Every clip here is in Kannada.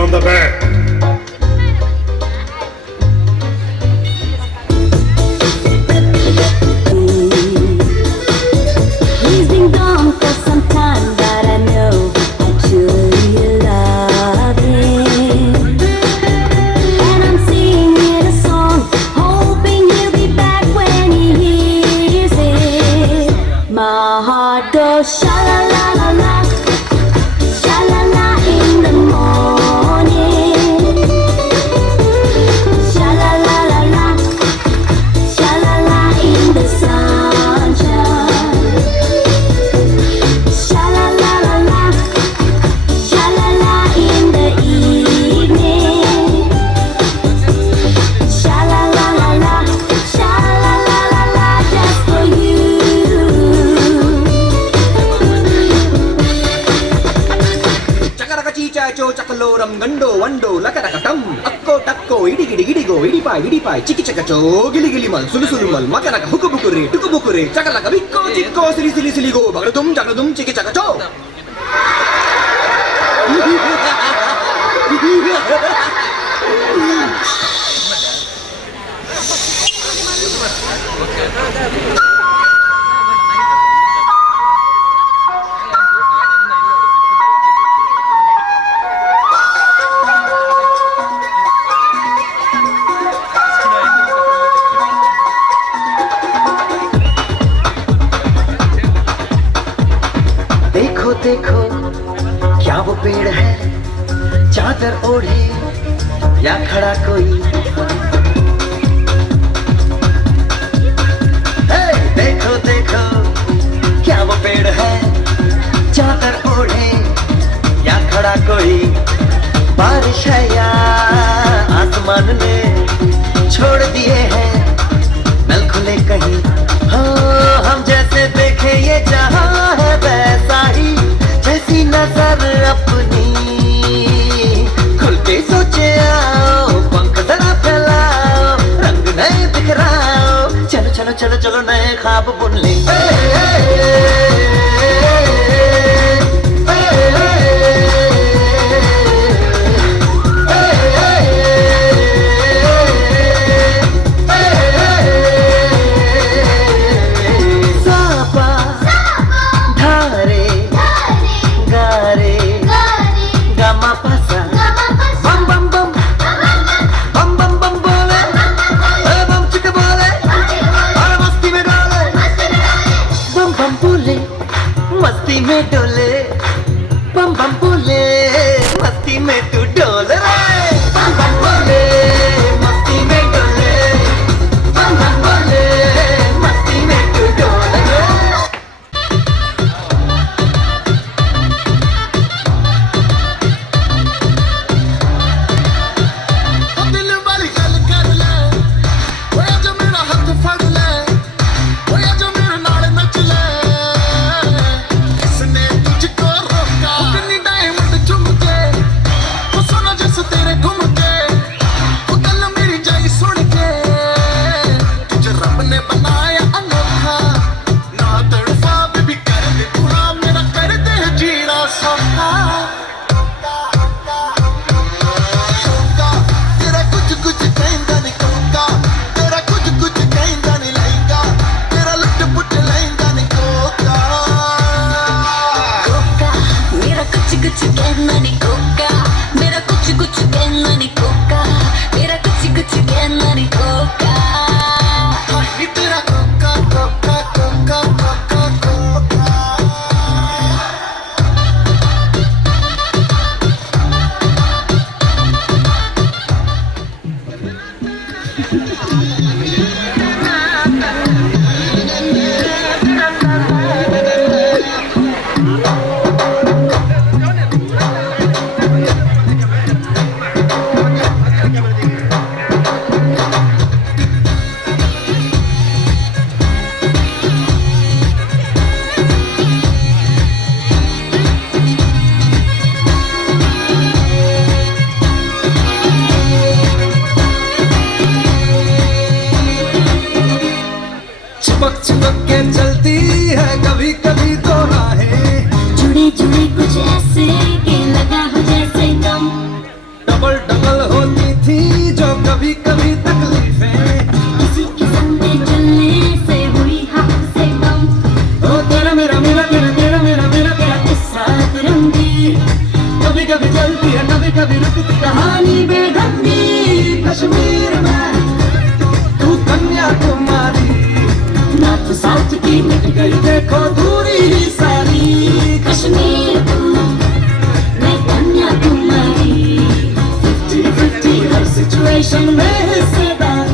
on the bed. He's been gone for some time, but I know I truly love him. And I'm singing a song, hoping he'll be back when he hears it. My heart goes sha la la la la, sha la la in the morning, sha la la la la, sha la la in the sunshine, sha la la la la, sha la la in the evening, sha la la la la, sha la la la la, just for you. Chakaraka chicha cho chakaloram gando wando lakadakatam akko takko idi gidi gidi go idi pai chiki chaka cho gili gili mal sulu sulu mal makaraka hukubukure tukubukure chakalaka bikko chikko sili sili sili go bagradum chiki chaka cho. देखो देखो क्या वो पेड़ है, चादर ओढ़े या खड़ा कोई। हे, देखो देखो क्या वो पेड़ है, चादर ओढ़े या खड़ा कोई। बारिश है या आसमान ने छोड़ दिए हैं नल खुले कहीं। हो हम जैसे देखे ये जहां है वैसा ही, जैसी नजर अपनी खुल के सोचे आओ, पंख जरा फैलाओ, रंग नए बिखराओ, चलो चलो चलो चलो नए ख्वाब बुन ले। मस्ती में डोले बम बम बोले, मस्ती में तू डोले रे। बम बम बोले मस्ती में डोले, बम बम बोले मस्ती में तू डोले रे। दिल वाली गल कर ले, ओए जो मेरा हाथ फड़ ले, ओए जो मेरे नाल नच ले। किसने तुझको रोका, कितनी डायमंड चुम के, वो सोना जैसे कभी चलती है कभी कभी रुकती कहानी बेढंगी कश्मीर में तू कन्याकुमारी नॉर्थ साउथ की मिट गई देखो दूरी ही सारी कश्मीर तू मैं कन्याकुमारी 50-50 हर सिचुएशन में हिस्सेदार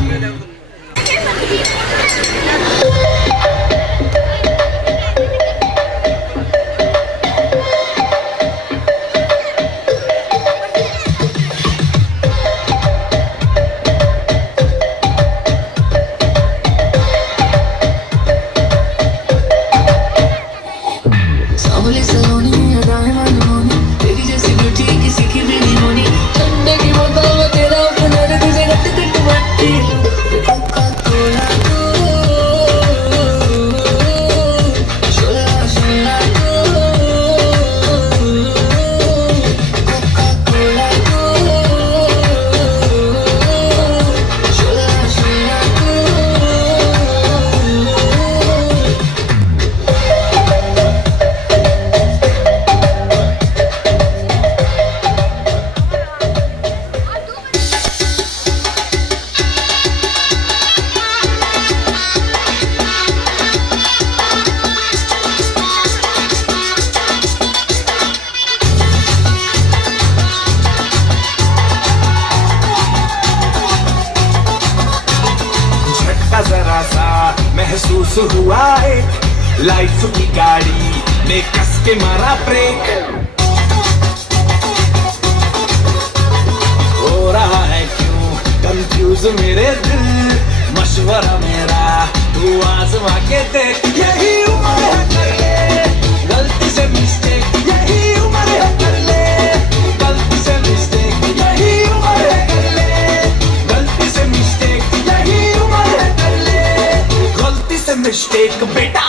सावली सलोनी अदाएं मनमोनी तेरी जैसी ब्यूटी किसी की भी नहीं होनी ठंडे की बोतल में तेरा अपना तुझे गट गट मट्टी कोका कोला को शोला शोला को कोका कोला को शोला शोला को झटका जरा सा महसूस हुआ एक लाइफ की गाड़ी ने कस के मारा ब्रेक हो रहा है क्यों कंफ्यूज मेरे दिल मशवरा मेरा तू आजमा के देख यही उम्र है कर ले गलती से मिस्टेक यही उम्र है कर ले गलती से मिस्टेक यही उम्र है कर ले गलती से मिस्टेक यही उम्र है कर ले गलती से मिस्टेक बेटा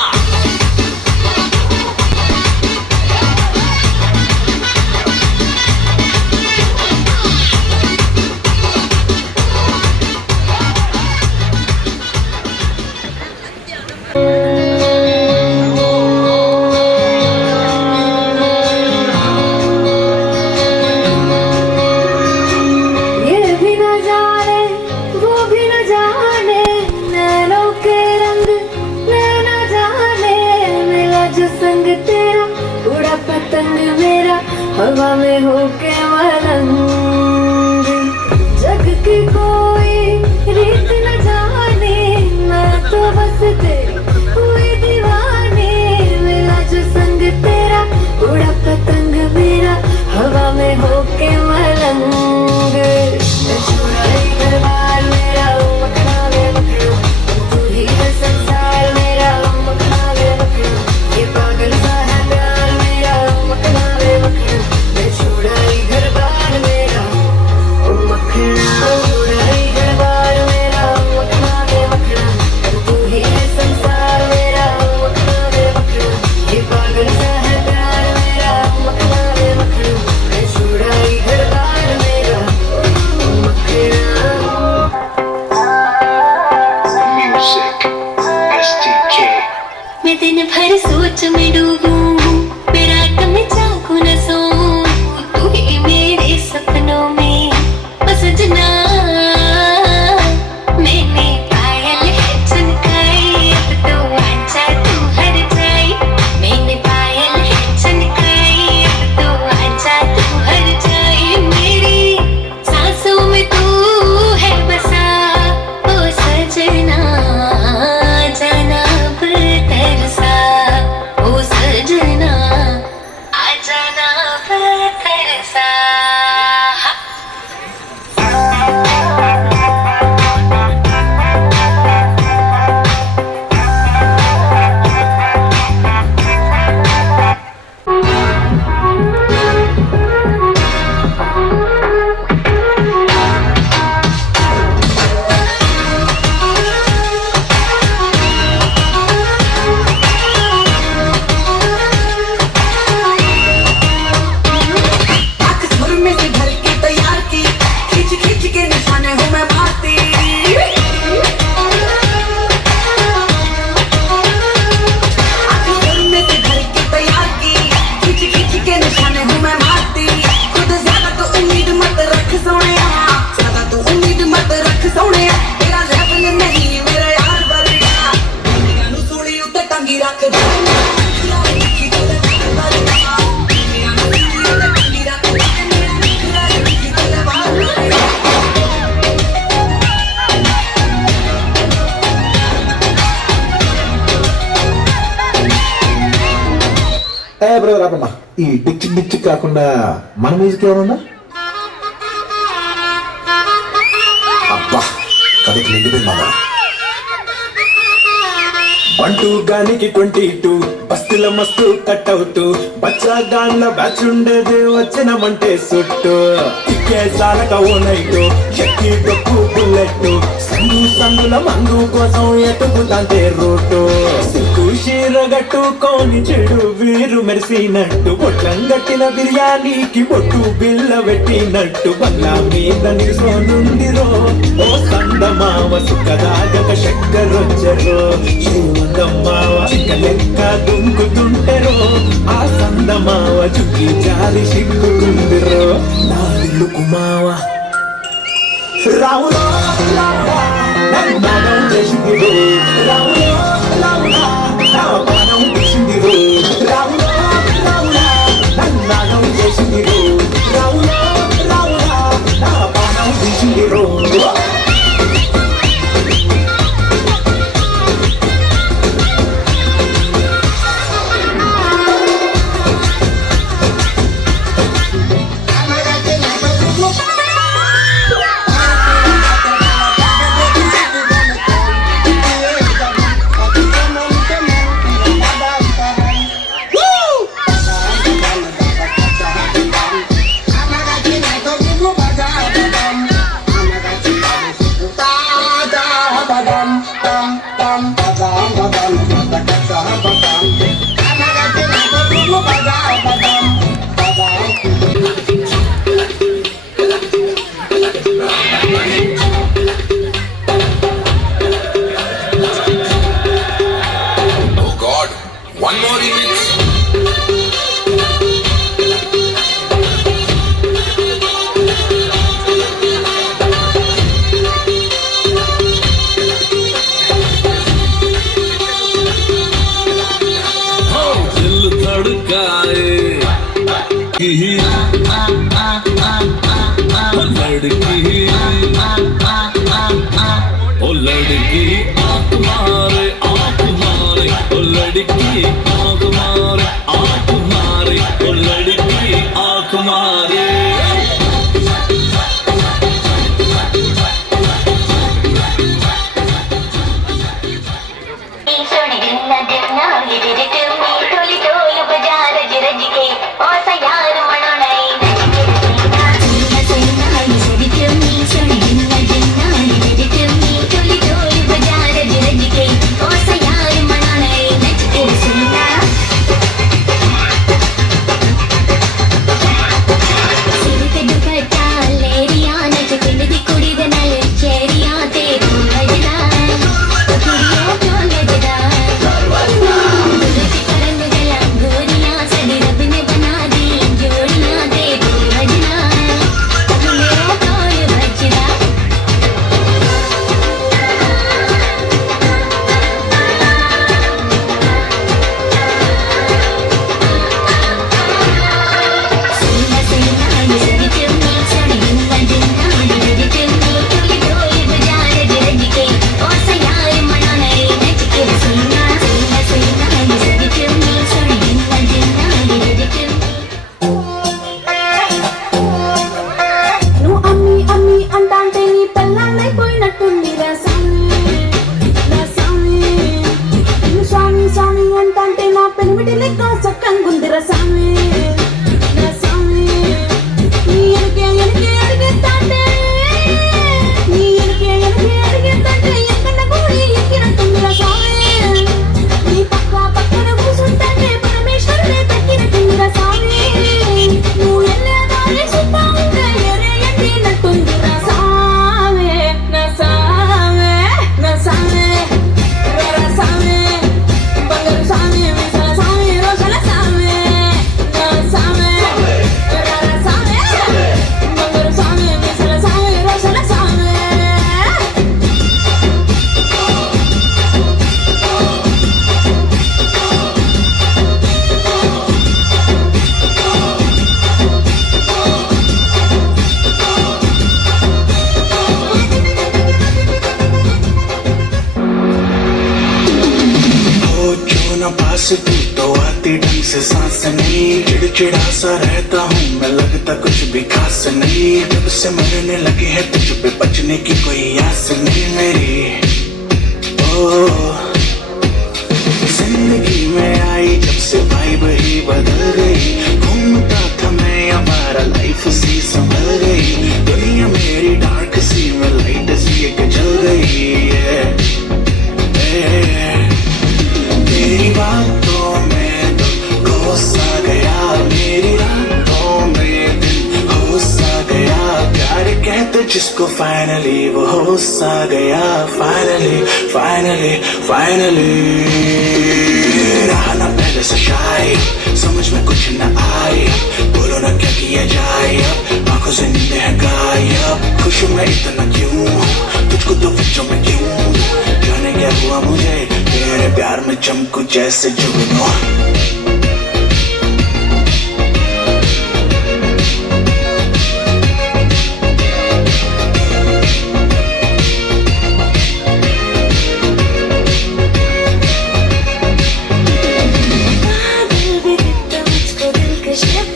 ये भी न जाने वो भी न जाने नैनों के रंग नैना जाने मिला जो संग तेरा उड़ा पतंग मेरा हवा में होके मलंग जग की कोई रीत न जाने मैं तो बस तेरी हुई दीवानी मिला जो संग तेरा उड़ा पतंग मेरा हवा में होके मलंग छुड़ाई दरबार मेरा मखना में मखना तू ही है संसार मेरा मखना में मखना ये पागल सा है प्यार मेरा मखना में मखना मैं छुड़ाई दरबार मेरा मखना छुड़ाई दरबार मेरा मखना में मखना तू ही है संसार मेरा मखना में मखना ये पागल सा है प्यार मेरा मखना में मखना मैं छुड़ाई दरबार मेरा ఈ డిక్ డిక్ కాకుండా మన మ్యూజిక్ ఏమన్నా? అబ్బా కడుపు నిండిపోయింది మామ. 1-2 గానికి 22 బస్తిల మస్తు కట్అవుట్ బచ్చా గాన్ల బ్యాచ్ ఉండేది వచ్చినమంటే సుట్టు ఇక్కే సాలక ఓ నైటు ఎక్కి డొక్కు బుల్లెట్ సందుల మందు కోసం ఎత్తుకుతాంటే రూటు సిక్కు చీరగట్టుకోని చెడు వీరు మెరిసినట్టు పొట్లం గట్టిన బిర్యానీకి పొట్టు బిల్ల పెట్టినట్టు బంగ్లా మీద నిల్సోనుందిరో ఓ సందమావ సుఖదాగక చక్కరొచ్చరో శ్రీమందమ్మావ చిక్కలెక్క దుంకుతుంటెరో ఆ సందమావ చుక్కి జారి సిగ్గుకుందిరో నా ఇల్లు కుమావ రాములో రాములా నన్ను నాగం చేసిందిరో రాములో రాములా నా ప్రాణం తీసిందిరో రాములో రాములా నన్ను నాగం చేసిందిరో రాములో రాములా నా ప్రాణం తీసిందిరో लड़की आँख मारे ओ लड़की आँख मारे ओ लड़की आँख मारे पास तू तो आते ढंग से सांस नहीं चिड़चिड़ा सा रहता हूँ मैं, लगता कुछ भी खास नहीं। जब से मरने लगे हैं तुझ पे बचने की कोई आस नहीं मेरी। ओ जिंदगी में आई जब से वाइब ही बदल गई। घूमता था मैं हमारा लाइफ सी संभल गई। दुनिया मेरी डार्क सी में लाइट सी एक जल गई है। तेरी बातों में तो खो सा गया, मेरी रातों में दिल हो सा गया। प्यार कहते जिसको फाइनली वो हो सा गया। फाइनली फाइनली फाइनली रहा ना पहले से शाय, समझ में कुछ न आई। बोलो ना क्या किया जाए अब, आंखों से नींदें हैं गायब। खुश मैं इतना क्यों, तुझको तो फिक्रों में क्यों। जाने क्या हुआ मुझे, तेरे प्यार में चमकू जैसे जुगनू। दिल भी देता मुझको दिलकश है।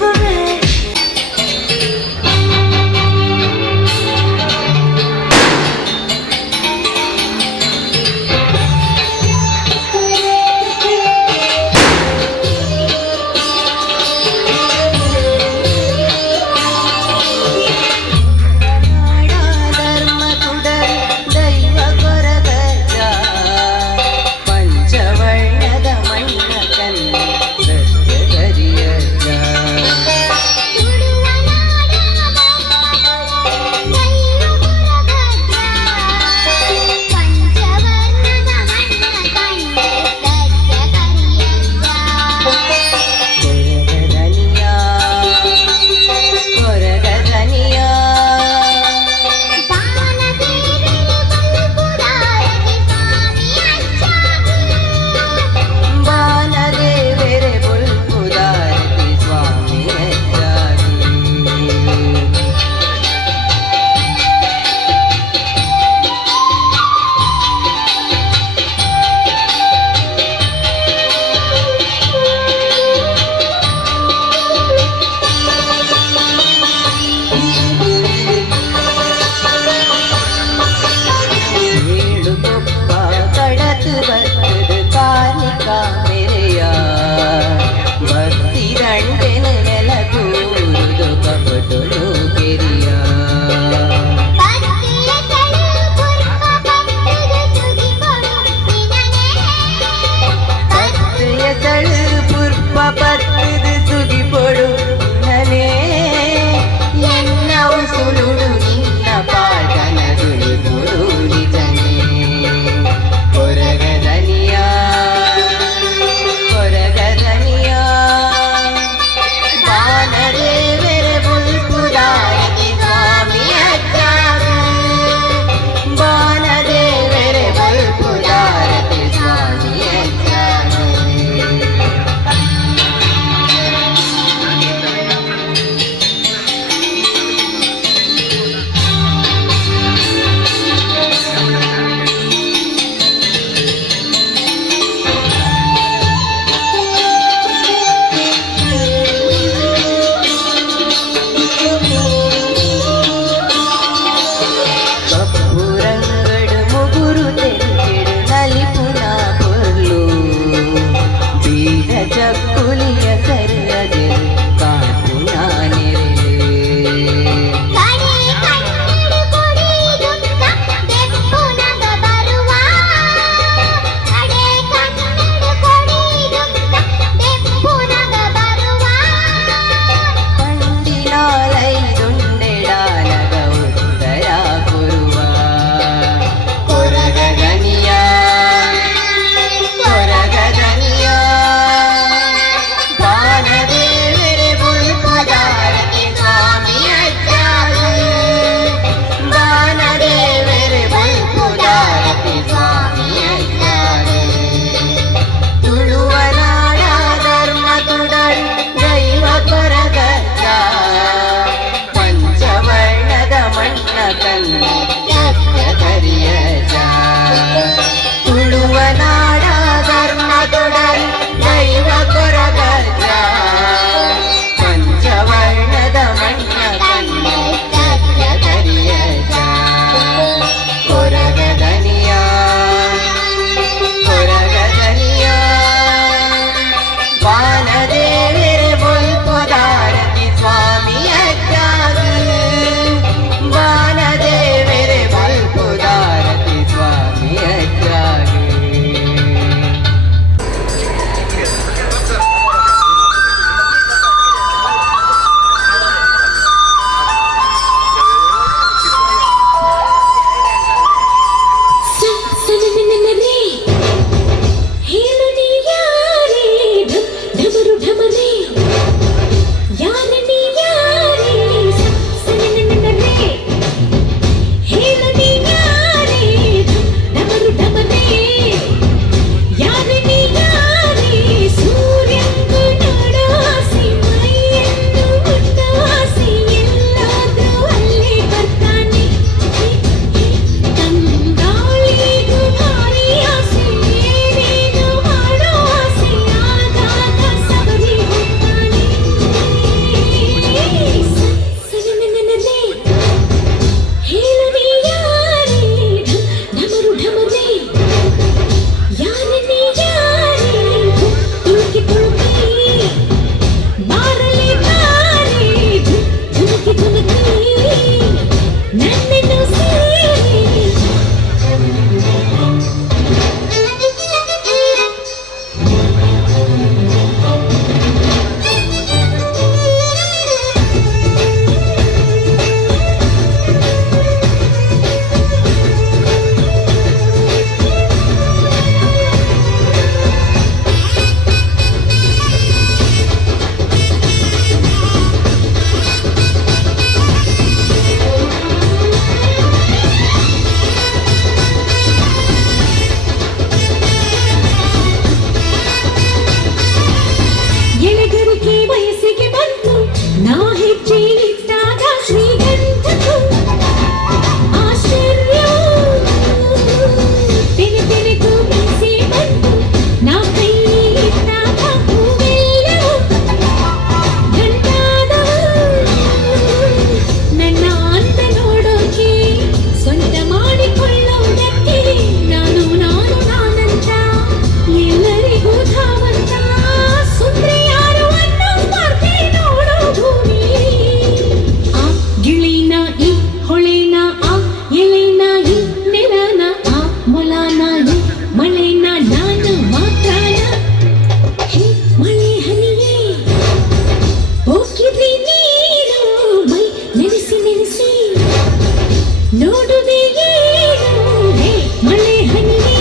ನೋಡುವೆ ಏನು ಹೇ ಮಳೆ ಹನಿಯೇ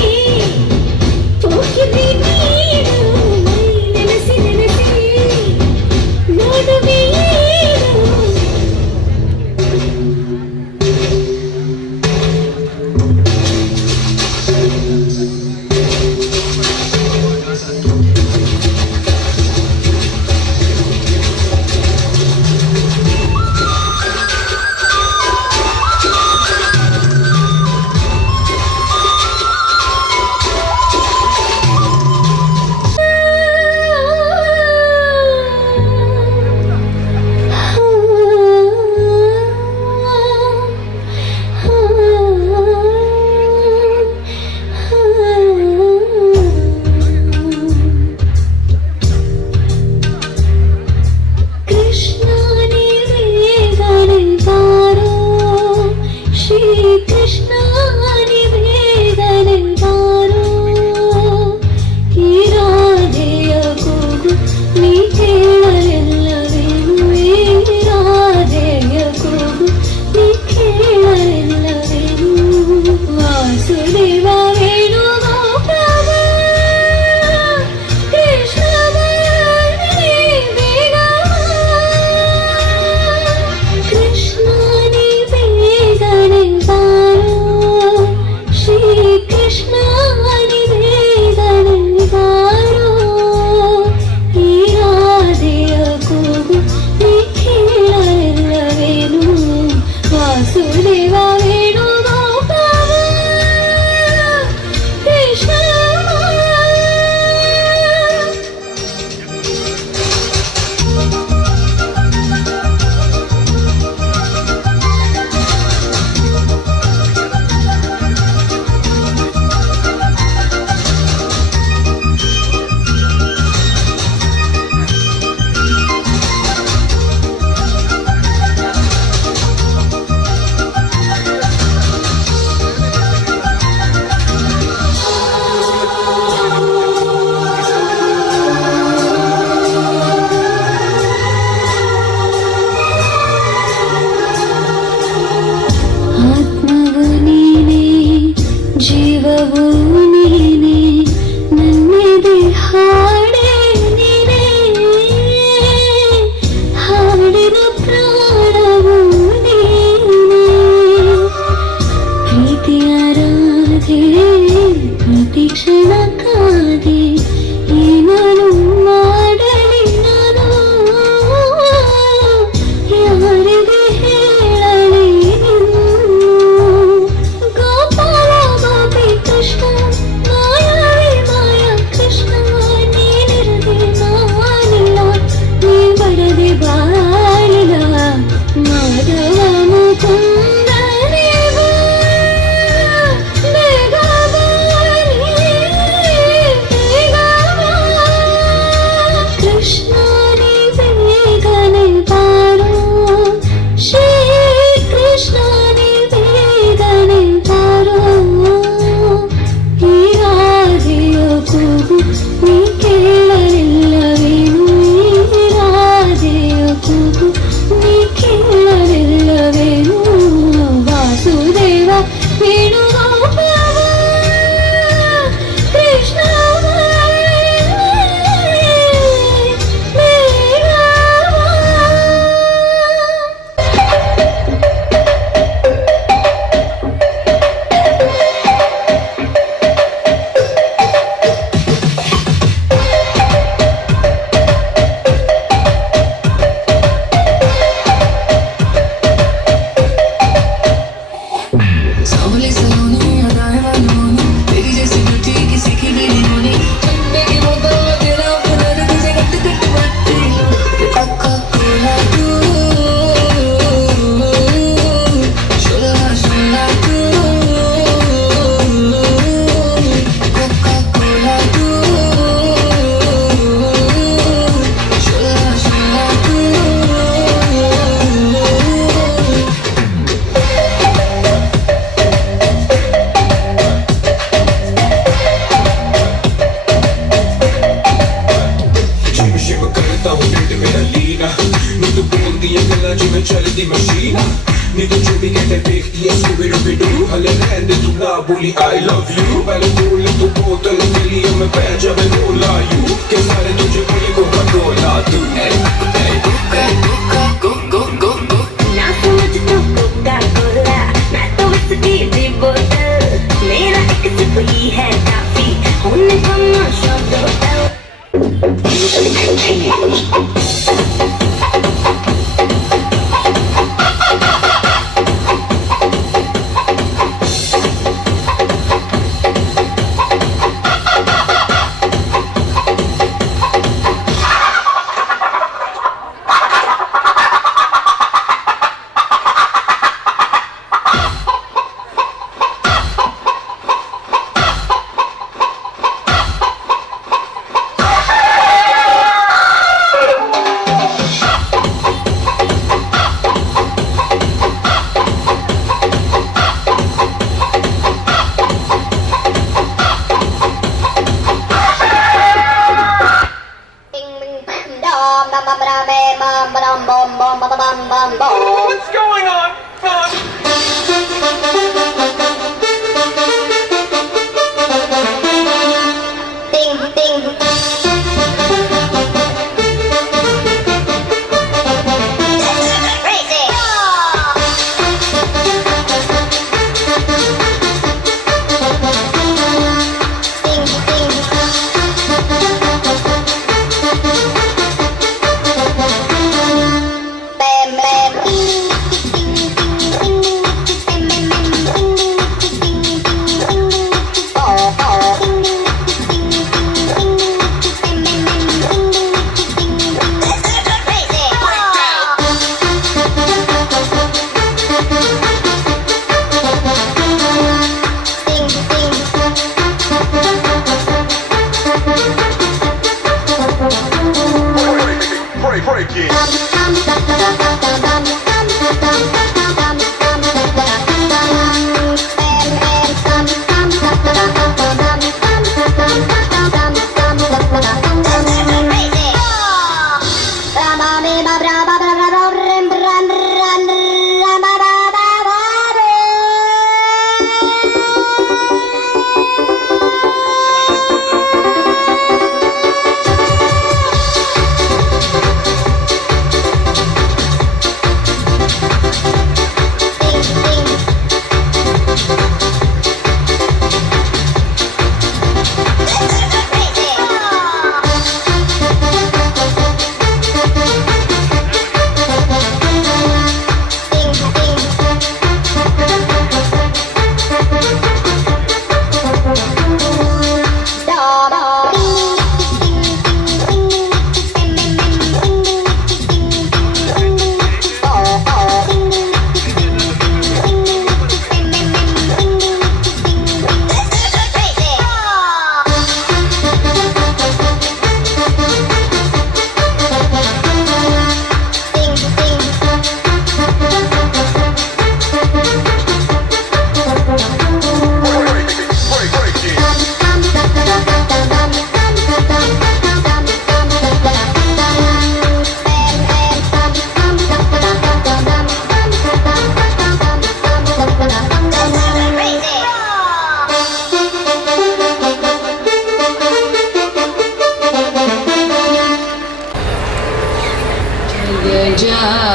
ಹೋಗಿದೆ ನೀನು ಮೈ ನೆನೆಸಿ ನೆನೆಸಿ ನೋಡುವೆ ಏನು ಜೀವವು ನೀನೆ ನನ್ನೆದೆ ಹಾಡೆ ನೀನೆ ಹಾಡಿನ ಪ್ರಾಣವು ನೀನೆ ಪ್ರೀತಿಯ ರಾಧೆ ಪ್ರತಿ ಕ್ಷಣ ಕಾದೆ ಏನನು ಮಾಡಲಿ ನಾನು ಯಾರಿಗೆ ಹೇಳಲಿ ಗೋಪಾಲ ಗೋಪಿ ಕೃಷ್ಣ मैंने देख लिया स्कूबी-डूबी-डू हले रहने दे तू ना बोली I love you पहले बोल तू बोतल के लिए मैं पैर जब बोला you के सारे तुझे बोली को बदोला तू ना समझ तो कोका कोला मैं तो विस्की दी बोतल मेरा एक सिप ही है काफी होने को नशा total What's going on? Ding ding crazy ding ding bam bam Break it.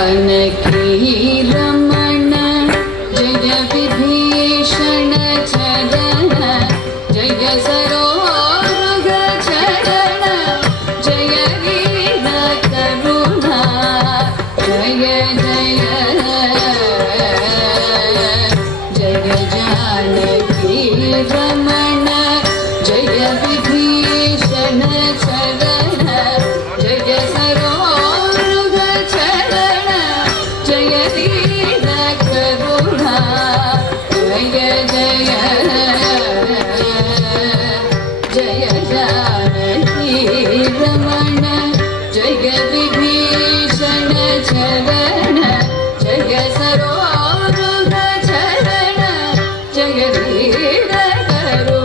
Janaki Ramana जय विभीषण चरण जय सरोरुग चरण जय वीर करुणा जय जय जय जानकी रमण जय विभीषण चरण जय सरोरुग चरण जय वीर करुणा जय जय जय जानकी रमण जय विभीषण चरण जय सरोरुग चरण जय वीर करुणा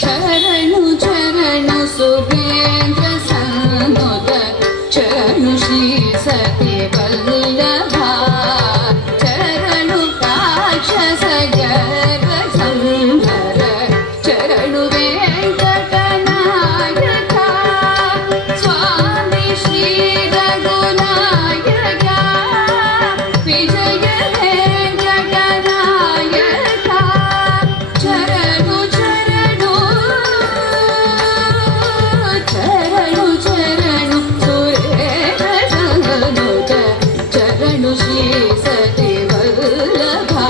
चरणु चरणु सुरेंद्र सन्नुत चरणु श्री सती वल्लभा चरणु राक्षस गर्भ संहर चरणु वेंकटनायका स्वामी श्री रघुनायका विजय वेंकटनायका चरणु चरणु चरणु चरणु सुरेंद्र सन्नुत चरणु श्री सती वल्लभा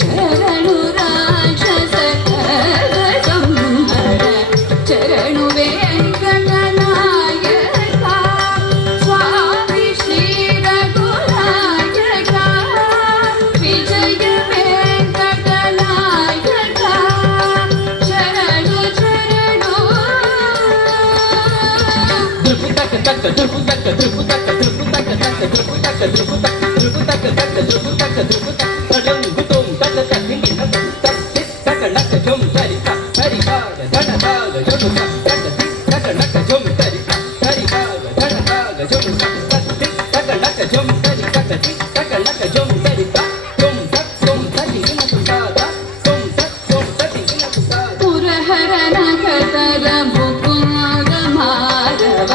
चरणु राक्षस गर्भ संहर चरणु वेंकटनायका स्वामी श्री रघुनायका विजय वेंकटनायका चरणु चरणु पुरहरन कतर मुकुंद माधव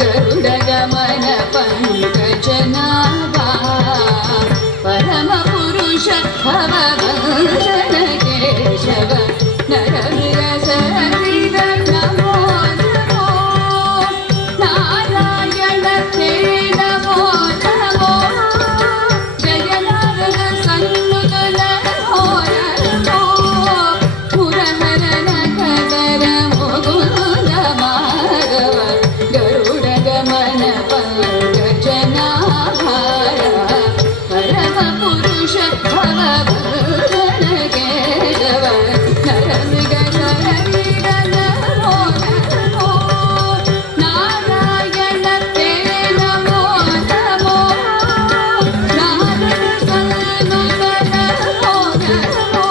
गरुड गमन पंकजनाभा परम पुरुष भवभंजन केशव नरविरसरिद नमो नमो नारायण ते नमो नमो जय नारद सन्नुत नमो नमो पुरहरन कदर मुकुंद माधव गरुड गमन पंकजनाभा परम पुरुष भवभंजन केशव नरविरसरिद नमो नमो नारायण ते नमो नमो नारद सन्नुत नमो नमो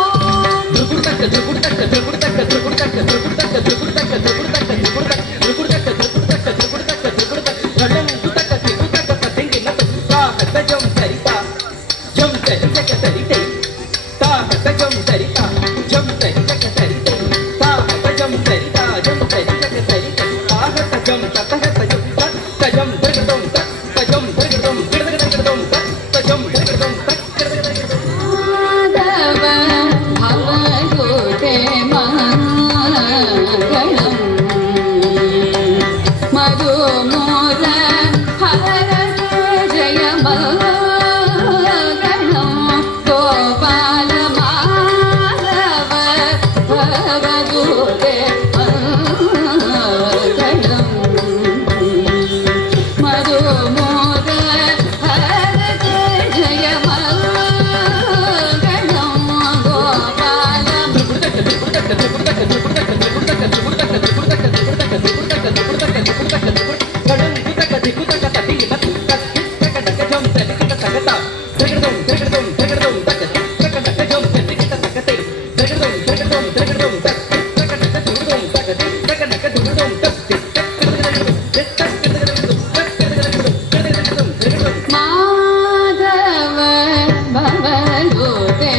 माधव भवदूते मङ्गलम् मधुमोद हर जय मङ्गलम् गोपाल माधव भवदूते मङ्गलम् मधुमोद हर जय मङ्गलम् गोपाल माधव भवदूते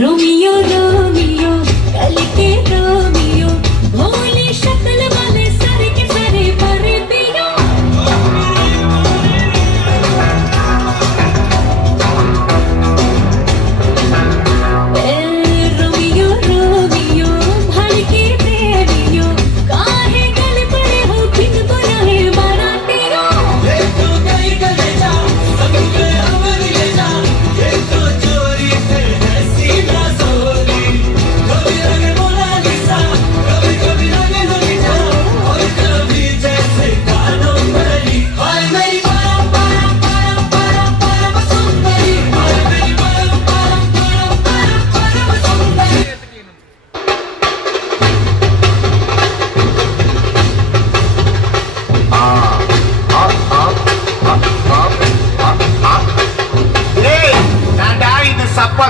रोमियो रोमियो कल के रोमियो भोली शक्ल वाले सारे के सारे परे पियो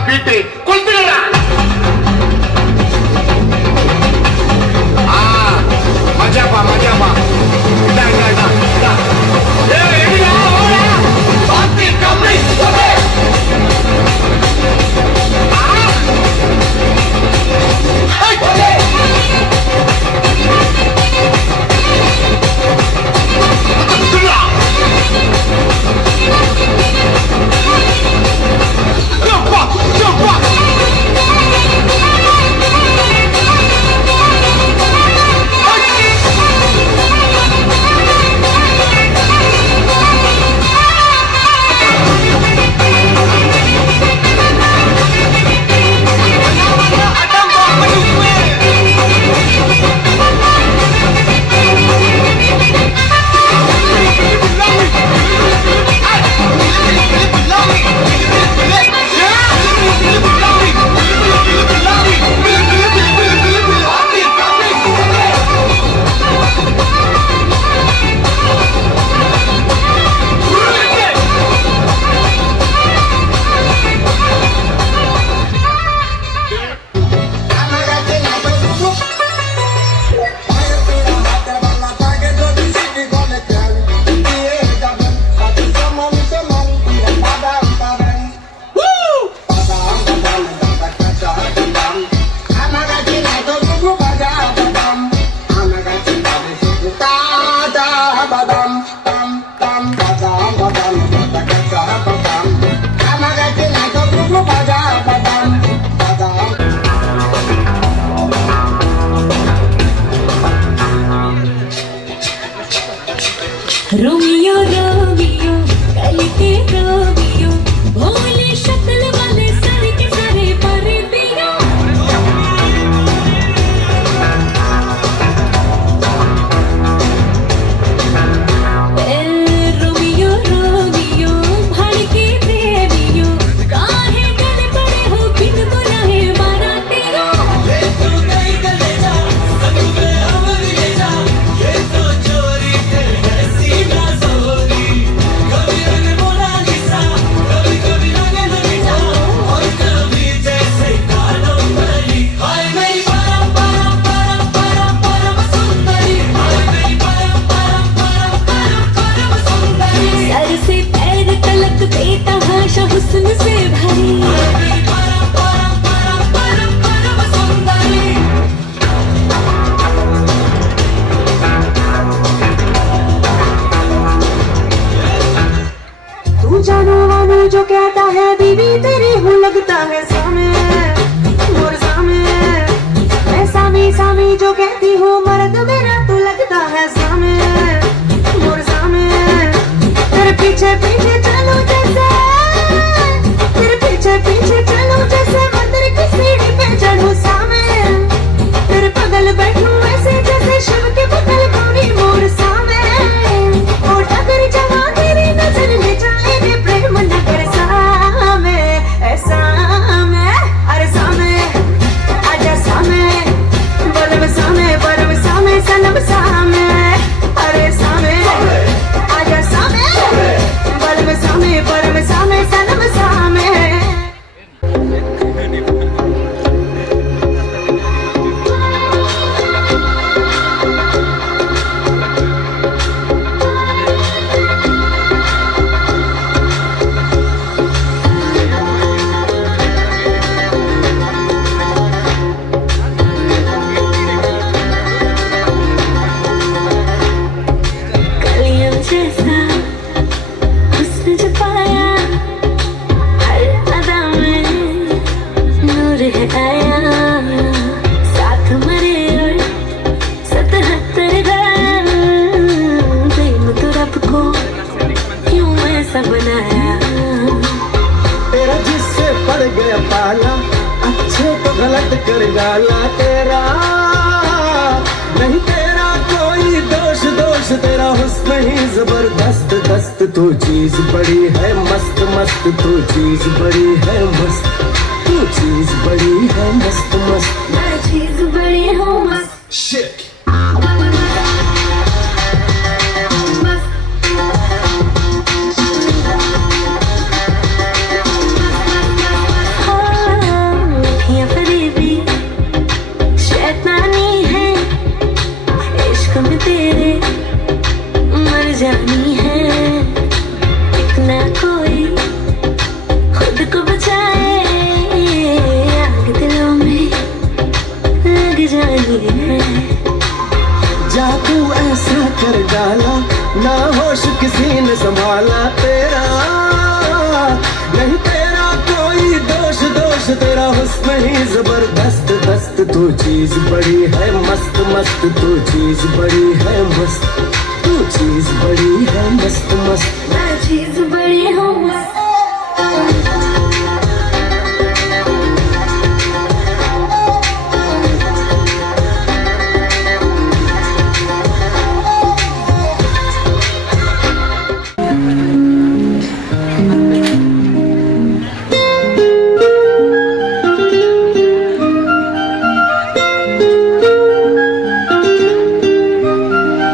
బీట్ కొలుతురా మజాపా మజాపా ఇదా ఇదా ఇదా ఇదా ఏ రెడీయా ఓరా బాతి కమ్మి ఓకే ఓకే रोमियो रोमियो कल के रोमियो भोले शक्ल वाले सारे के सारे परबियो रोमियो रोमियो भड़के प्रेमियो काहे गले पड़े हो बिन बुलाए बारातियो ये तो गई गले जा सब में अमर ले जा ये तो चोरी है सीना सोरी कभी रंग मोनालिसा कभी कभी रंग ललिता और कभी जैसे कालों वाली हाय मेरी परम परम परम परम परम सुंदरी हाय मेरी परम परम परम परम परम सुंदरी सर से पैर तलक बेतहाशा हुस्न से भरी हाय मेरी परम परम परम परम परम सुंदरी तू जानो वानो जो कहता है बीवी तेरी हूँ लगता है सामे मोर सामे मैं सामी सामी जो कहती हूँ मर्द मेरा तू लगता है सामे मोर सामे तेरे पीछे पीछे चलो जैसे तेरे पीछे पीछे चलो जैसे मंदिर की सीढ़ी पे चढ़ूं सामे तेरे बगल बैठूं ऐसे जैसे शिव के बगल गौरी मोर सामे ओ टकर जवा तेरी नजर ले जाएंगे प्रेम नगर सामे ऐसा में अरे सामे आजा सामे बलम सामे सनम सामे अरे सामे आजा सामे बलम सामे सनम सामे कलियों जैसा हुस्न जो पाया हर अदा में नूर है आया साथ मरे और 77 घायल प्रेम तो रब को क्यों ऐसा बनाया तेरा जिससे पड़ गया पाला अच्छे तो गलत कर डाला तेरा नहीं तेरा कोई दोष दोष तेरा हुस्न ही जबरदस्त दस्त तो चीज बड़ी है मस्त मस्त तो चीज बड़ी है मस्त तो चीज बड़ी है मस्त मस्त मैं चीज बड़ी हूँ मस्त Shit. हाँ उसमें ही जबरदस्त दस्त तू चीज बड़ी है मस्त मस्त तू चीज बड़ी है मस्त तू चीज बड़ी है मस्त मस्त मैं चीज बड़ी हूँ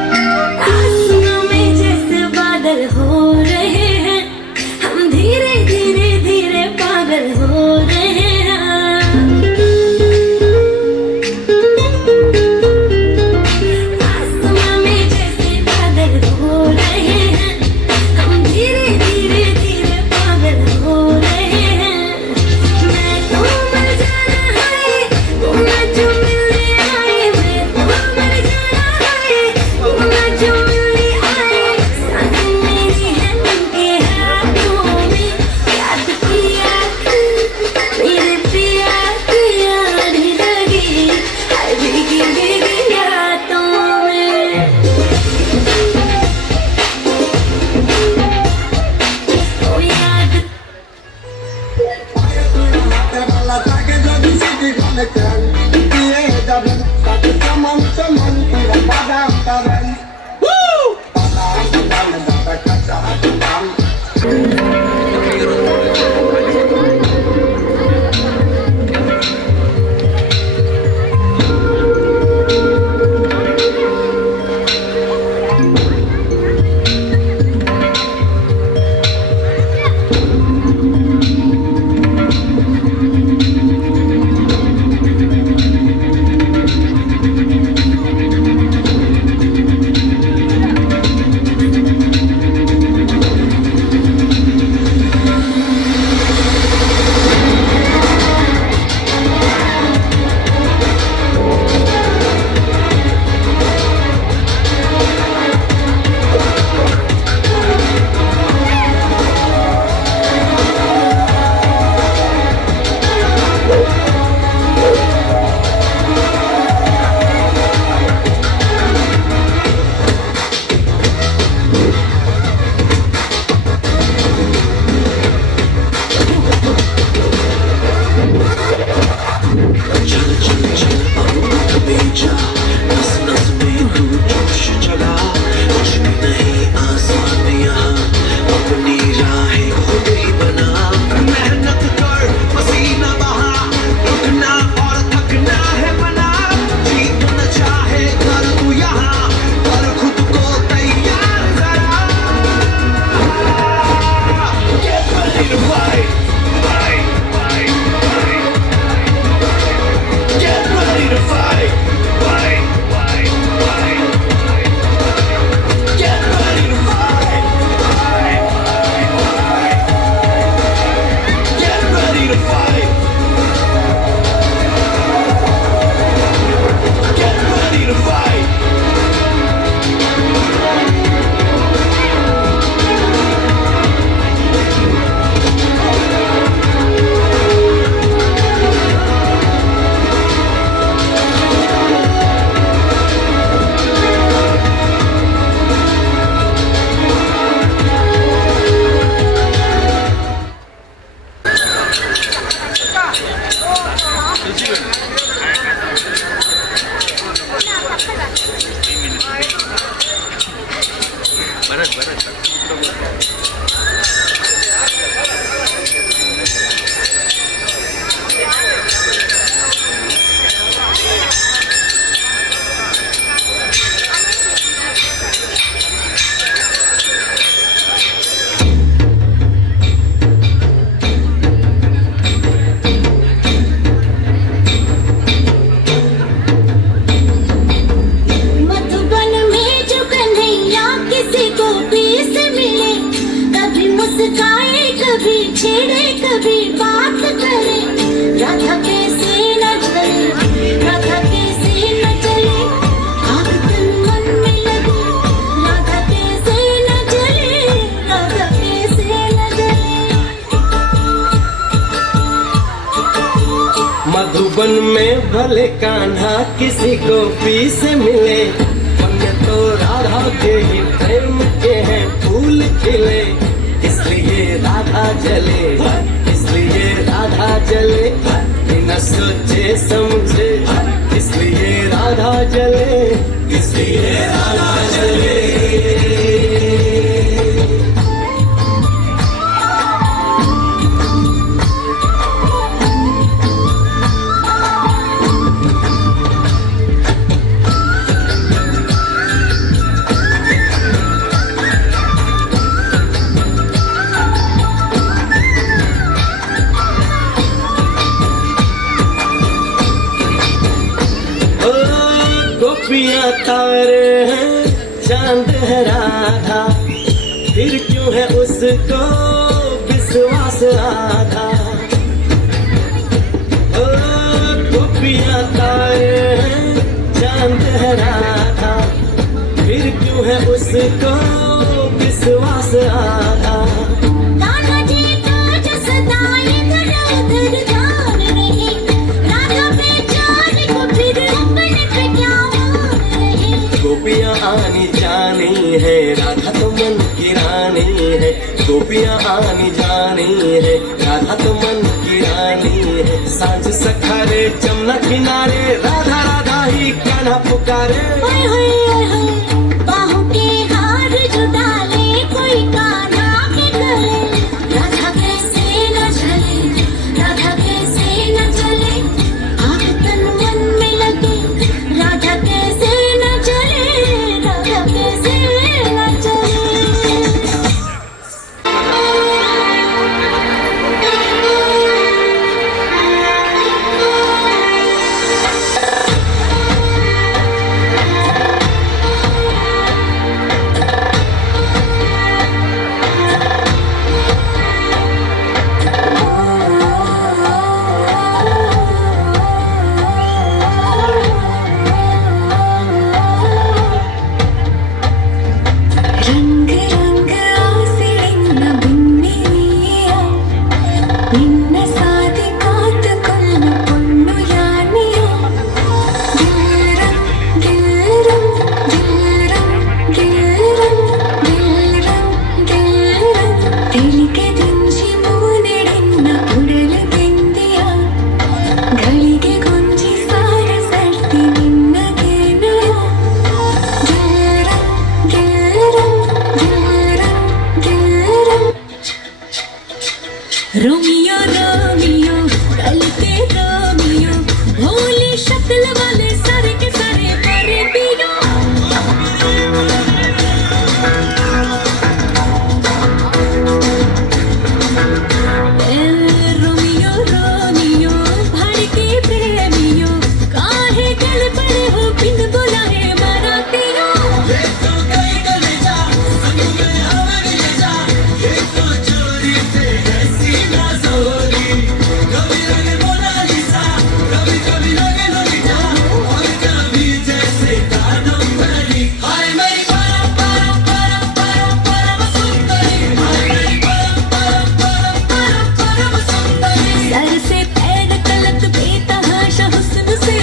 आसमां में जैसे बादल हो रहे हैं हम धीरे धीरे धीरे पागल हो रहे हैं आसमां में जैसे बादल हो रहे हैं हम धीरे धीरे धीरे पागल हो रहे हैं मैं तो मर जाना है वो मैं जो मिलने आई मैं तो मर जाना है वो मैं जो मिलने आई सांस मेरी है उनके हाथों में याद किया मेरे पिया की याद लगी हर भीगी भीगी यादों में ओ याद मधुबन में भले कान्हा किसी को पी से मिले, मन तो राधा के ही प्रेम के हैं फूल खिले। इसलिए राधा जले, इसलिए राधा जले, बिना सोचे समझे, इसलिए राधा जले, इसलिए राधा जले। गोपियाँ तारे हैं, चांद है राधा, फिर क्यों है उसको विश्वास आधा। ओ गोपियाँ तारे हैं, चांद है राधा, फिर क्यों है उसको विश्वास आधा। राधा जी का जो सदा इधर उधर ध्यान रहे, राधा पे जाने को फिर अपने पे क्या मान रहे। गोपियाँ आनी जानी है, राधा तो मन की रानी है। गोपियाँ आनी जानी है, राधा तो मन की रानी है। सांझ सखारे जमुना किनारे, राधा राधा ही कान्हा पुकारे। ओए होए ओए होए, बाहों के हार जो डाले कोई कान्हा के गले। राधा कैसे न चले, राधा कैसे न चले, आग तन मन में लगे। राधा कैसे न चले, राधा कैसे न चले। ರಂಗ ರಂಗ ಆಸೆಯಿಂದ ಬಿನ್ನಿಯ ನಿನ್ನ ಸಾದಿ ಕಾತುಕೊಳ್ಳ ಪೊಣ್ಣು ಯಾನಿಯ ಗಿಲ್ಲರಂ ಗಿಲ್ಲರಂ ಗಿಲ್ಲರಂ ಗಿಲ್ಲರಂ ಗಿಲ್ಲರಂ ಗಿಲ್ಲರಂ ತಿಳಿಗೆ ದಿಂಚಿ ಮೂನೆಡೆನ್ನ ಉಡಲು ಗೆಂದಿಯ ಗಳಿಗೆ ಗೊಂಚಿ ಸಾರ ಸರ್ತಿ ನಿನ್ನಗೇನಯ ಗಿಲ್ಲರಂ ಗಿಲ್ಲರಂ ಗಿಲ್ಲರಂ ಗಿಲ್ಲರಂ रोमियो रोमियो कल के रोमियो, भोले शक्ल वाले सारे के सारे मारे पियो। रोमियो रोमियो भड़के प्रेमियो, काहे गल पड़े हो बिन बुलाए मरातियो। सर से पैर तलक बेतहाशा हुस्न से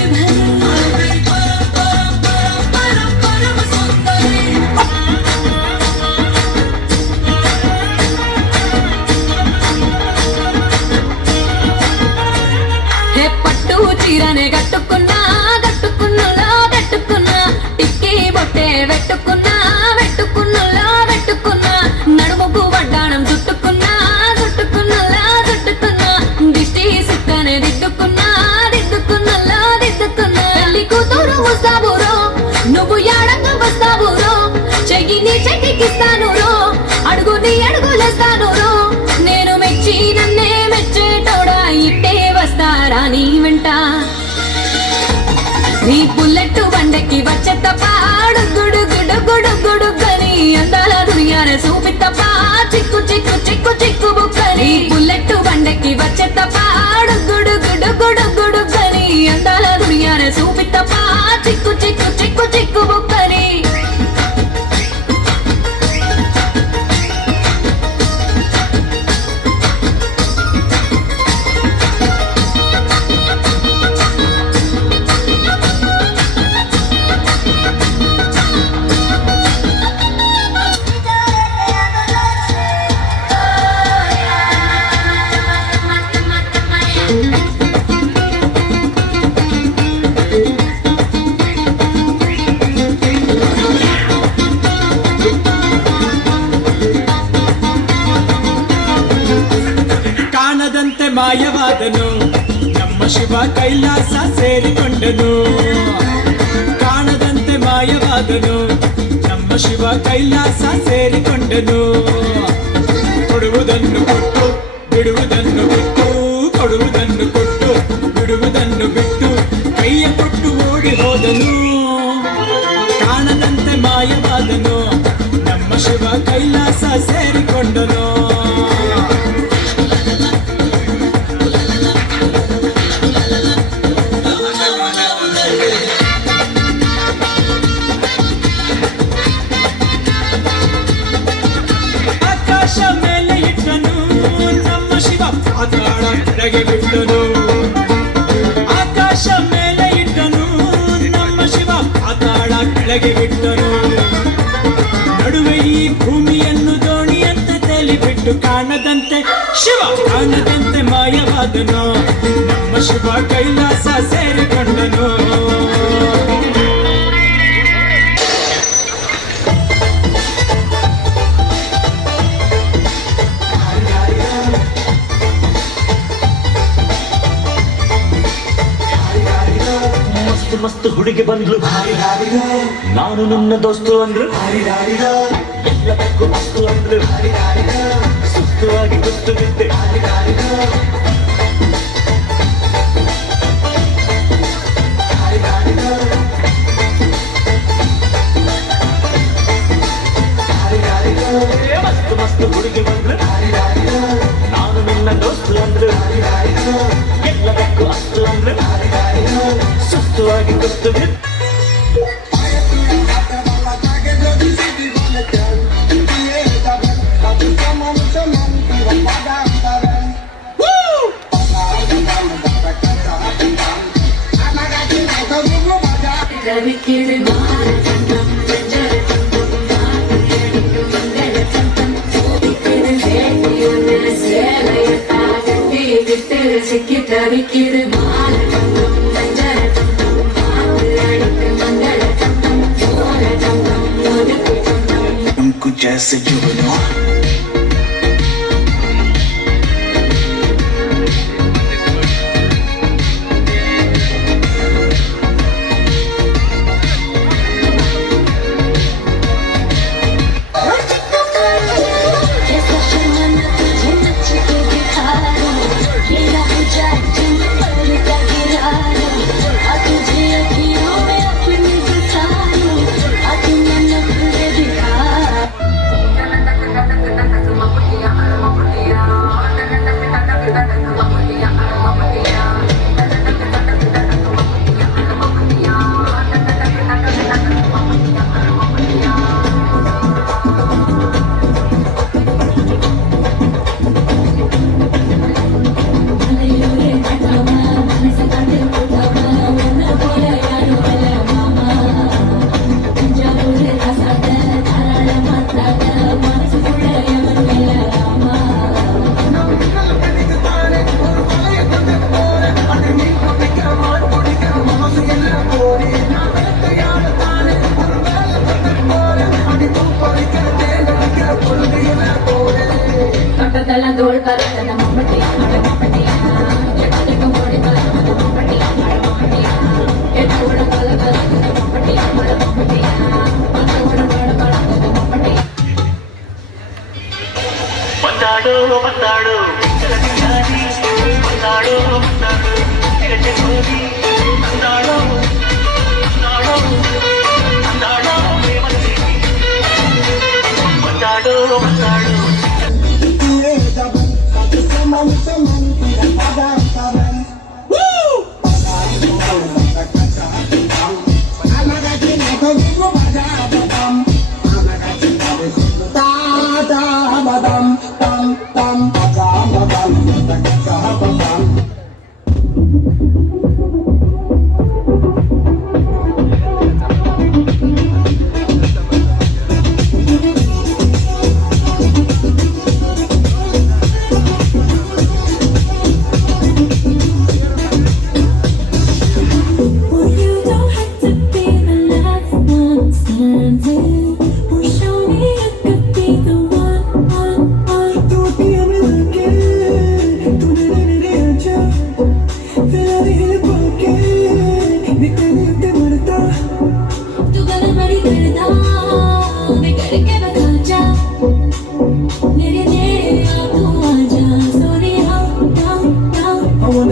हे పట్టు చీరనే కట్టుకున్నా కట్టుకున్నలా కట్టుకున్నా, టిక్కి బొట్టే పెట్టుకున్నా పెట్టుకున్నలా పెట్టుకున్నా, నడుముకు వడ్డాణం చుట్టుకున్నా చుట్టుకున్నలా చుట్టుకున్నా, దిష్టి సుక్కనే దిద్దుకున్నా దిద్దుకున్నలా దిద్దుకున్నా. తల్లి కూతురు ముస్తాబురో, నువ్వు యాడంగా వస్తావురో, చెయ్యిని చెక్కిస్తాను రో, అడుగుని అడుగులేస్తాను రో. నేను మెచ్చి నన్నే మెచ్చేటోడా, ఇట్టే వస్తారా నీ వెంట. నీ బుల్లెట్ బండకి వచ్చే తప్ప గుడు గుడు గుడు గుడు గని, అందాల దునియానే చూపి తప్ప చిక్కు చిక్కు చిక్కు చిక్కు బుక్కని. బుల్లెట్ బండకి వచ్చే తప్ప గుడు గుడు గుడు గుడు గని, అందాల దునియానే చూపి తప్ప చిక్కు చిక్కు చిక్కు చిక్కు బుక్కని. ಮಾಯವಾದನು ನಮ್ಮ ಶಿವ ಕೈಲಾಸ ಸೇರಿಕೊಂಡನು ಕಾಣದಂತೆ ಮಾಯವಾದನು ನಮ್ಮ ಶಿವ ಕೈಲಾಸ ಸೇರಿಕೊಂಡನು ಕೊಡುವುದನ್ನು ಕೊಟ್ಟು ಬಿಡುವುದನ್ನು ಬಿಟ್ಟು ಕೊಡುವುದನ್ನು ಕೊಟ್ಟು ಬಿಡುವುದನ್ನು ಬಿಟ್ಟು ಕೈಯ ಕೊಟ್ಟು ಓಡಿ ಹೋದನು ಕಾಣದಂತೆ ಮಾಯವಾದನು ನಮ್ಮ ಶಿವ ಕೈಲಾಸ ಸೇರಿಕೊಂಡನು ಆಕಾಶ ಮೇಲೆ ಇಟ್ಟನು ನಮ್ಮ ಶಿವ ಪಾತಾಳ ಕೆಳಗೆ ಬಿಟ್ಟನು ಆಕಾಶ ಮೇಲೆ ಇಟ್ಟನು ನಮ್ಮ ಶಿವ ಪಾತಾಳ ಕೆಳಗೆ ಬಿಟ್ಟನು ನಡುವೆ ಈ ಭೂಮಿಯನ್ನು ದೋಣಿಯಂತೆ ತೇಲಿಬಿಟ್ಟು ಕಾಣದಂತೆ ಶಿವ ಕಾಣದಂತೆ ಮಾಯವಾದನು ನಮ್ಮ ಶಿವ ಕೈಲಾಸ ಸೇರಿಕೊಂಡನು ಮಸ್ತ್ ಮಸ್ತ್ ಹುಡುಗಿ ಬಂದ್ಲು ನಾನು ನನ್ನ ದೋಸ್ತು ಅಂದ್ರು ಎಲ್ಲದಕ್ಕೂ ಮಸ್ತು ಅಂದ್ರು ಸುತ್ತುವಾಗಿ ಗೊತ್ತು ಬಿದ್ದೆ ಮಸ್ತ್ ಮಸ್ತ್ ಹುಡುಗಿ ಬಂದ್ಲು ನಾನು ನನ್ನ ದೋಸ್ತು ಅಂದ್ರು ಎಲ್ಲದಕ್ಕೂ ಅಸ್ತು ಅಂದ್ರು ಸುತ್ತುವಾಗಿ ಗೊತ್ತು ಬಿದ್ದೆ उनको जैसे जुगनू Thank you.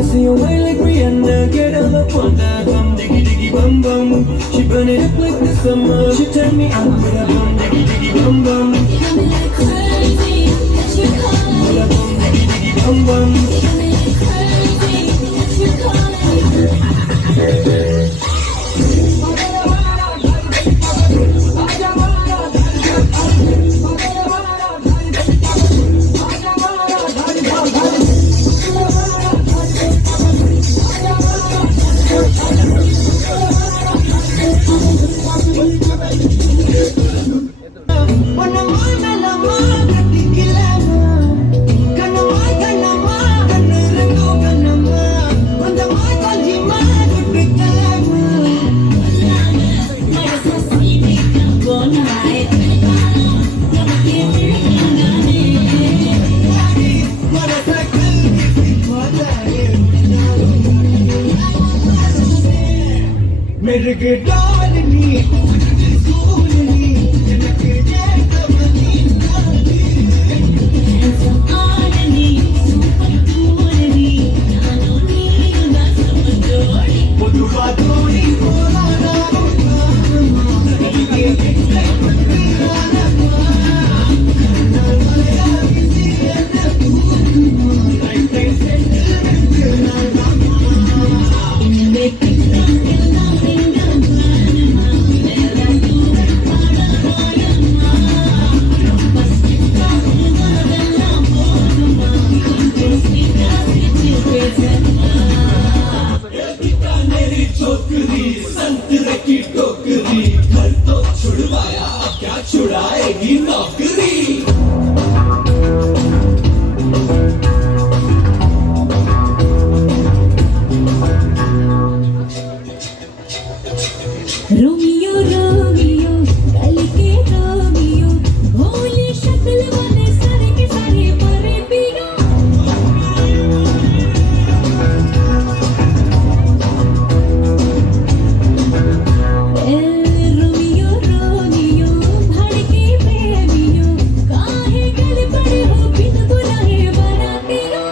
See you way like Rihanna, get all up on that bum, diggy diggy bum bum. She burn it up like the summer. She turn me on with a bum, diggy diggy bum bum. Got me like crazy, that you calling. With a bum, diggy diggy bum bum. Got me like crazy, that you calling. मेरे के डालनी सोलनी जनके जैसा बनी Handsome oddity, super coolity. नानो नीरू ना समझोड़ी. बुधवा थोड़ी बोला ना छोकरी संतरे की टोकरी घर तो छुड़वाया क्या छुड़ाएगी नौकरी रोमियो रोमियो गली के रोमियो भोली शक्ल वाले सारे के सारे मरे पियो रोमियो रोमियो भड़के प्रेमियो काहे गले पड़े हो बिन बुलाए बारातियो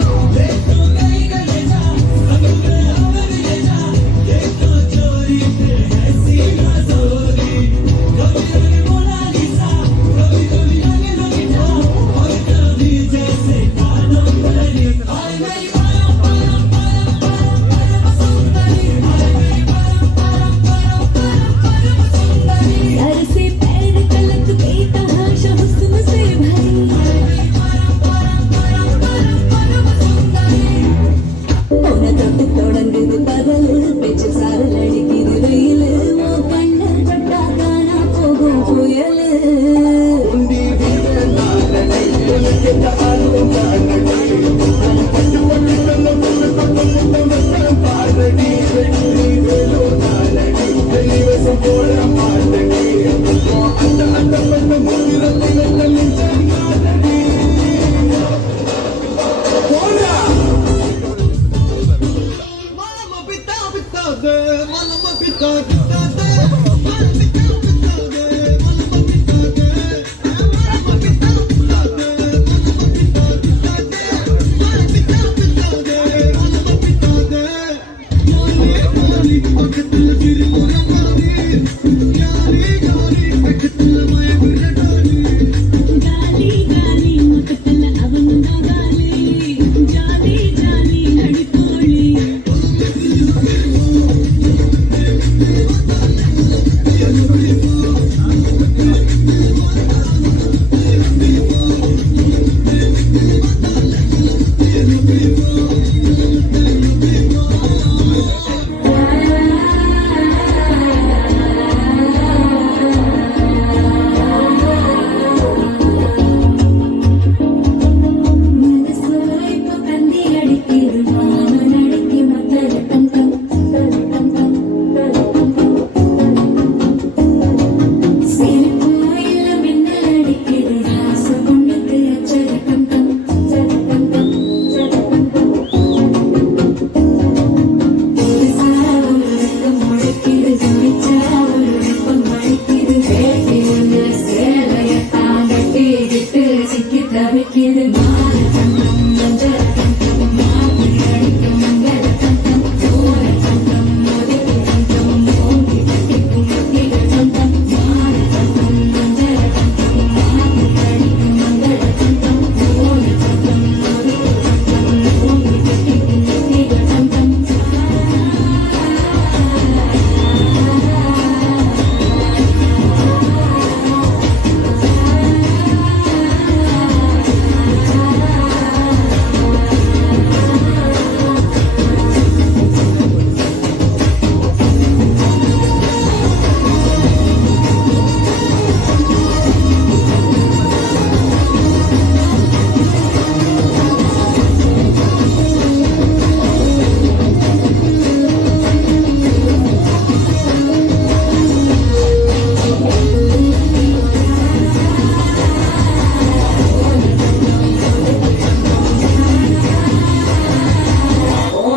सर से पैर तलक बेतहाशा हुस्न से भरी உனதொட்டு தொடங்குது பகல் பேச்சு சார லடிக்குது வெயில் உன் கண்ணு பட்டா காணா போகும் புயல் गाली गाली मुकतल अवंगा गाली जाली जाली नडिपोली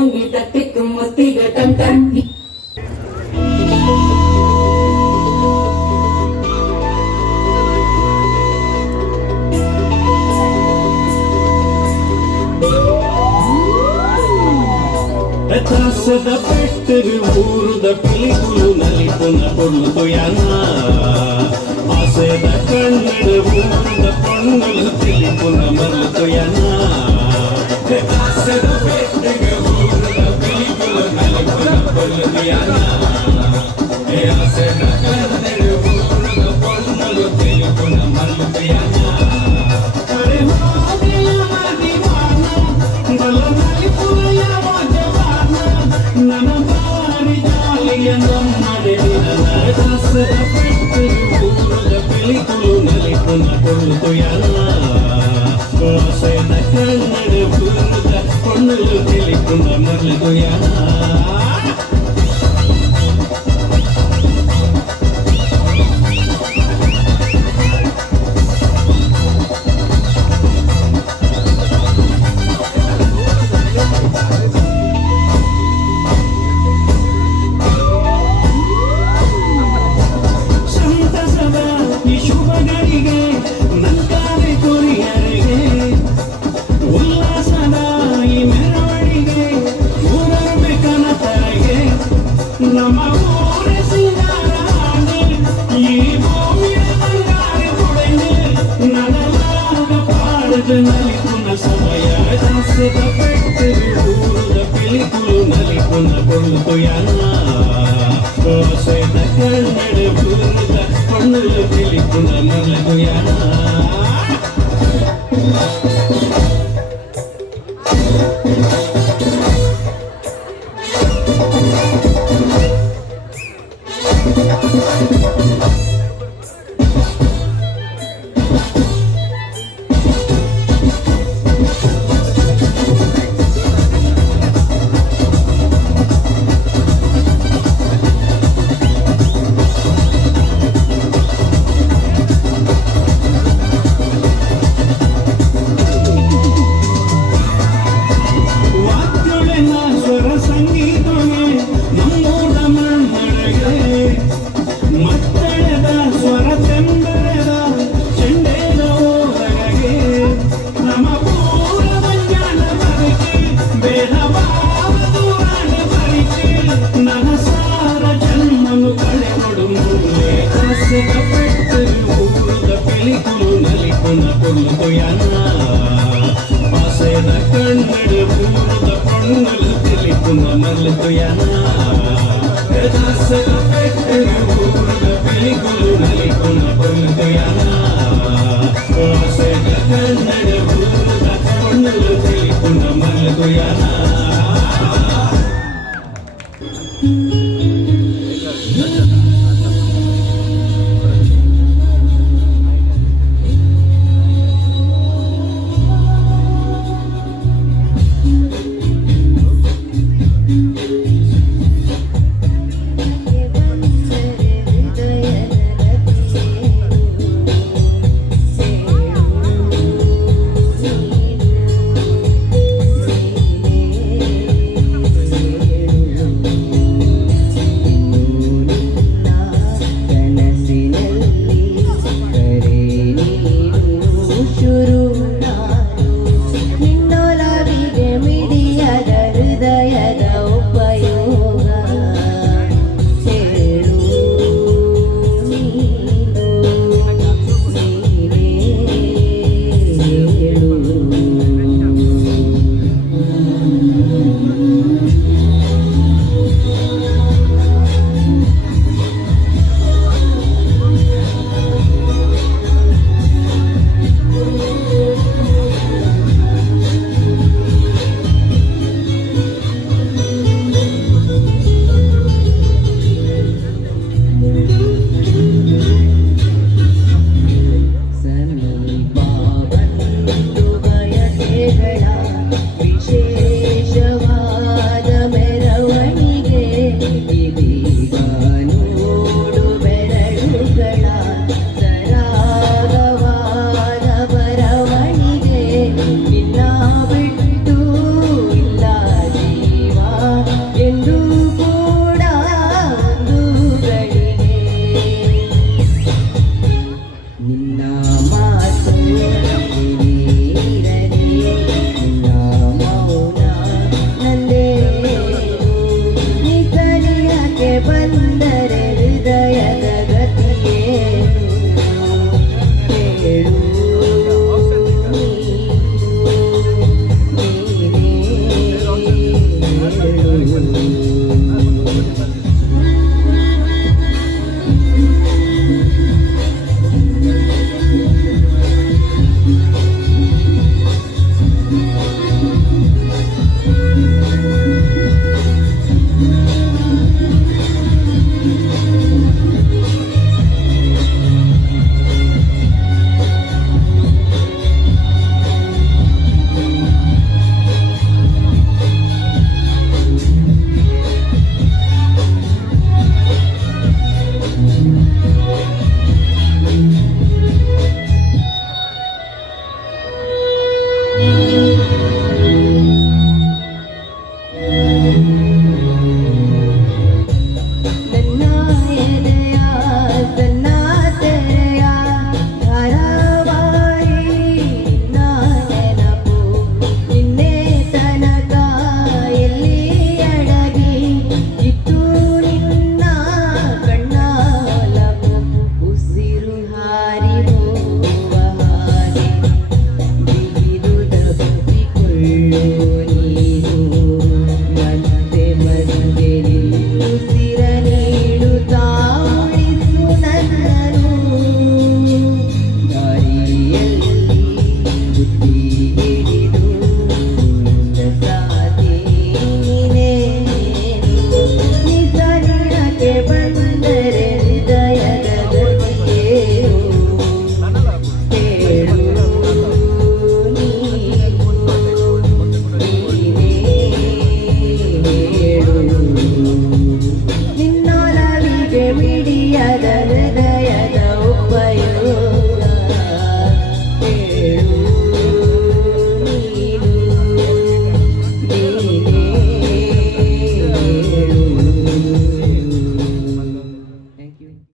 వంగి తట్టెక్కు ముత్తిగా టం టం ತ್ರಾಸದ ಪೆಟ್ಟರು ಊರುದ ಪಿಲಿಕುಲು ನಲಿಪುನ ಕೊಳ್ಳುತು ಯಾನ ಆಸೆದ ಕಣ್ಣಡ ಊರುದ ಪೊಣ್ಣಲು ತಿಲಿಪುನ ಮರಳುತು ಯಾನ ತ್ರಾಸದ ಪೆಟ್ಟರು ಊರುದ ಪಿಲಿಕುಲು ನಲಿಪುನ ಕೊಳ್ಳುತು ಯಾನ ಆಸೆದ ಕಣ್ಣಡ ಊರುದ ಪೊಣ್ಣಲು ತಿಲಿಪುನ ಮರಳುತು ಯಾನ ಅರೆ ಹೋಗಿಲ್ಲ ಮದಿವಾನ ಬಲ ನಲಿಪುನ ಯಾವ ನನ್ನ ಬಾರಿ ಜಾಲಿಯ ನಮ್ಮನೆ ದಾಸದ ಪೆಟ್ಟು ಊರದ ಪಿಲಿಕುಲು ನಲಿಪುನ ಕೊಳ್ಳುತು ಯಾನ ಆಸೆದ ಕನ್ನಡ ಊರದ ಪೊಣ್ಣಲು ತಿಲಿಪುನ ಮರಳುತು ಯಾನ ನಲಿಪುನ ಸಮಯ ದಾಸದ ಪೆಟ್ಟರು ಊರುದ ಪಿಲಿಕುಲು ನಲಿಪುನ ಕೊಳ್ಳುತು ಯಾನ ಆಸೆದ ಕನ್ನಡ ಊರುದ ಪೊಣ್ಣಲು ತಿಲಿಪುನ ಮರಳುತು ಯಾನ ಕೊಳ್ಳುತು ಯಾನ ಆಸೆದ ಕನ್ನಡ ಊರದ ಪೊಣ್ಣಲು ತಿಲಿಪುನ ಮರಳುತು ಯಾನ ದಾಸದ ಪೆಟ್ಟರು ಊರದ ಪಿಲಿಕುಲು ನಲಿಪುನ ಕೊಳ್ಳುತು ಯಾನ ಆಸೆದ ಕನ್ನಡ ಊರದ ಪೊಣ್ಣಲು ತಿಲಿಪುನ ಮರಳುತು ಯಾನ you.